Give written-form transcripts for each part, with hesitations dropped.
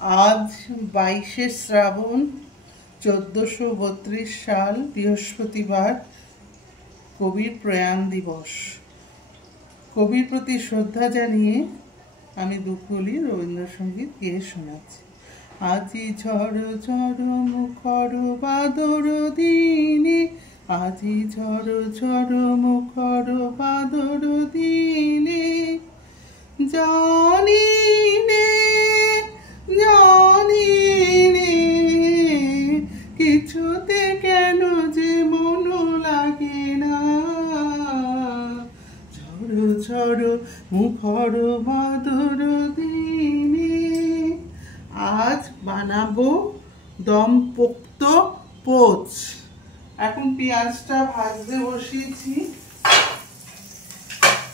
आज 22 শ্রাবণ 1432 সাল বৃহস্পতিবার কবির প্রয়াণ দিবস। কবির প্রতি শ্রদ্ধা জানিয়ে আমি দুকলি রবীন্দ্রসঙ্গীত গেয়ে শোনাচ্ছি। আজি ঝড় ঝড় মুখর বাদর দিনে, আজি ঝড় ঝড় মুখর বাদর দিনে, জানি নে জানি নে কিছুতে কেন যে মন লাগে না, ঝড় ঝড় মুখর বাদর দিনে। আজ বানাবো দম পোক্ত পোচ। এখন পেঁয়াজটা ভাজতে বসিয়েছি।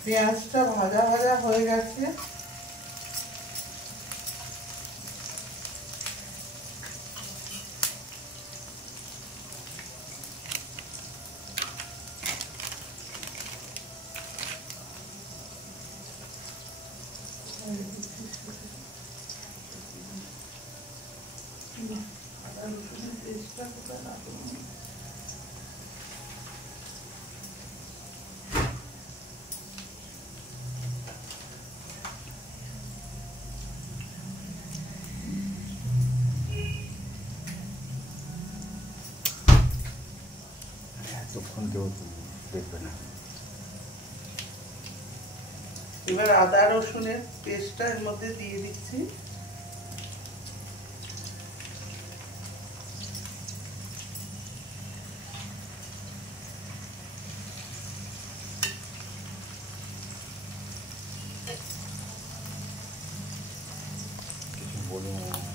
পেঁয়াজটা ভাজা ভাজা হয়ে গেছে। এবার আদা রসুনের পেস্টটা এর মধ্যে দিয়ে দিচ্ছি।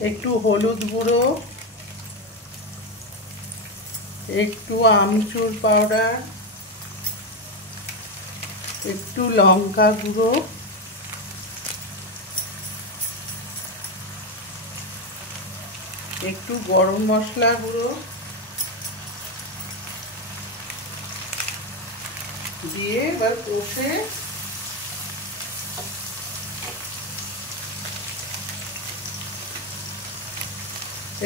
একটু হলুদ গুঁড়ো, একটু আমচুর পাউডার, একটু লঙ্কা গুঁড়ো, একটু গরম মশলা গুঁড়ো দিয়ে এবার কষে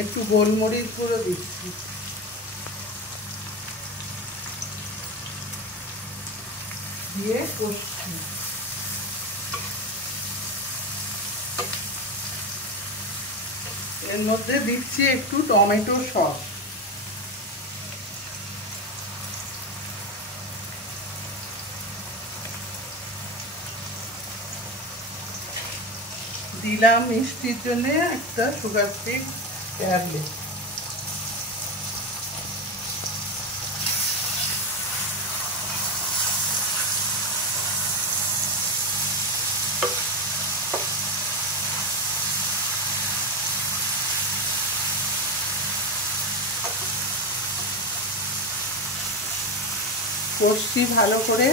একটু গোলমরিচ গুঁড়ো দিচ্ছি। দিয়ে কষছি। এর মধ্যে দিচ্ছি একটু টমেটো সস। দিলাম মিষ্টির জন্য একটা সুগার ফ্রি ট্যাবলেট। কষছি ভালো করে।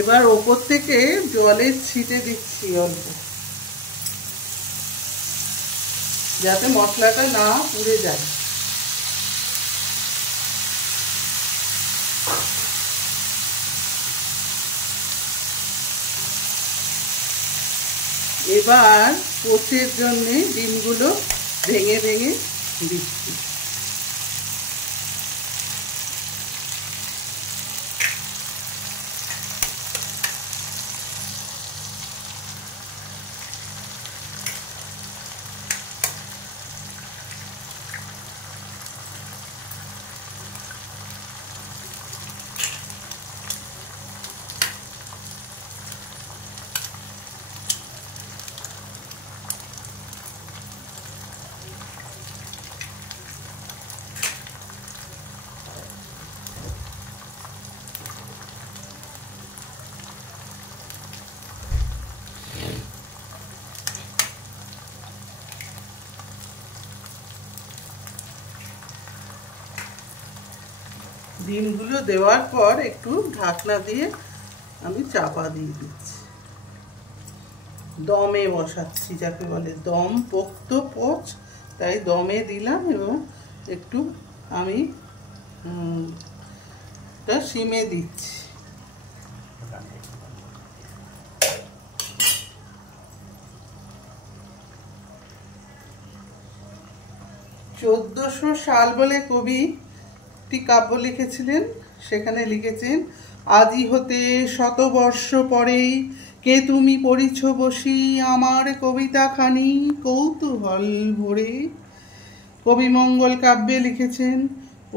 এবার ওপর থেকে জলের ছিটে দিচ্ছি অল্প, যাতে মশলাটা না পুড়ে যায়। এবার পোচের জন্য ডিমগুলো ভেঙে ভেঙে দিচ্ছি। ডিমগুলো দেওয়ার পর একটু ঢাকনা দিয়ে আমি চাপা দিয়ে দিচ্ছি। দমে বসাচ্ছি, যাকে বলে দম পোক্ত পোচ, তাই দমে দিলাম। এবং একটু আমি এটা সিমে দিচ্ছি। চোদ্দশো সাল বলে কবি একটি কাব্য লিখেছিলেন। সেখানে লিখেছেন, আজি হতে শতবর্ষ পরেই কে তুমি পড়িছ বসি আমার কবিতাখানি কৌতূহল ভরে। কবি মঙ্গল কাব্যে লিখেছেন,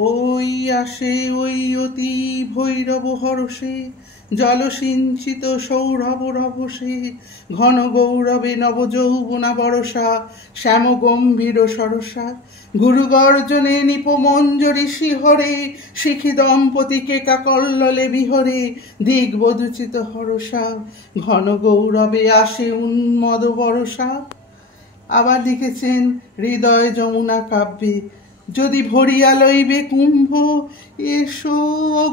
ওই আসে ওই অতি ভৈরব হরষে জলসিঞ্চিত সৌরভ রভসে ঘন গৌরবে নবযৌবনা বরসা শ্যাম গম্ভীর সরসা গুরু গর্জনে নিপমঞ্জরি শিহরে শিখি দম্পতিকে কাকল্ললে বিহরে দিগ্বদুচিত হরসা ঘন গৌরবে আসে উন্মদ বরসা। আবার লিখেছেন হৃদয় যমুনা কাব্যে, যদি ভরিয়া লইবে কুম্ভ এসো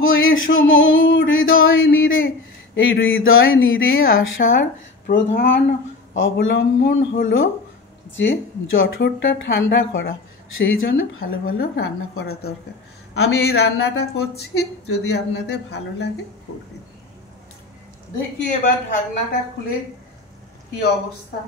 গো এসো মোর হৃদয় নীরে। এই হৃদয় নীরে আসার প্রধান অবলম্বন হলো যে জঠরটা ঠান্ডা করা, সেই জন্য ভালো ভালো রান্না করা দরকার। আমি এই রান্নাটা করছি, যদি আপনাদের ভালো লাগে করবেন। দেখি এবার ঢাকনাটা খুলে কি অবস্থা।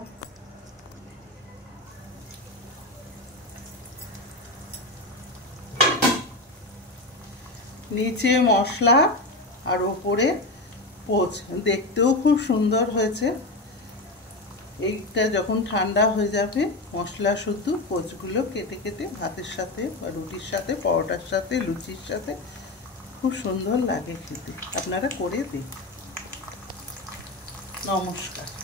নিচে মশলা আর ওপরে পোচ, দেখতেও খুব সুন্দর হয়েছে। এইটা যখন ঠান্ডা হয়ে যাবে মশলা শুধু পোচগুলো কেটে কেটে ভাতের সাথে বা রুটির সাথে পরোটার সাথে লুচির সাথে খুব সুন্দর লাগে খেতে। আপনারা করে দিন। নমস্কার।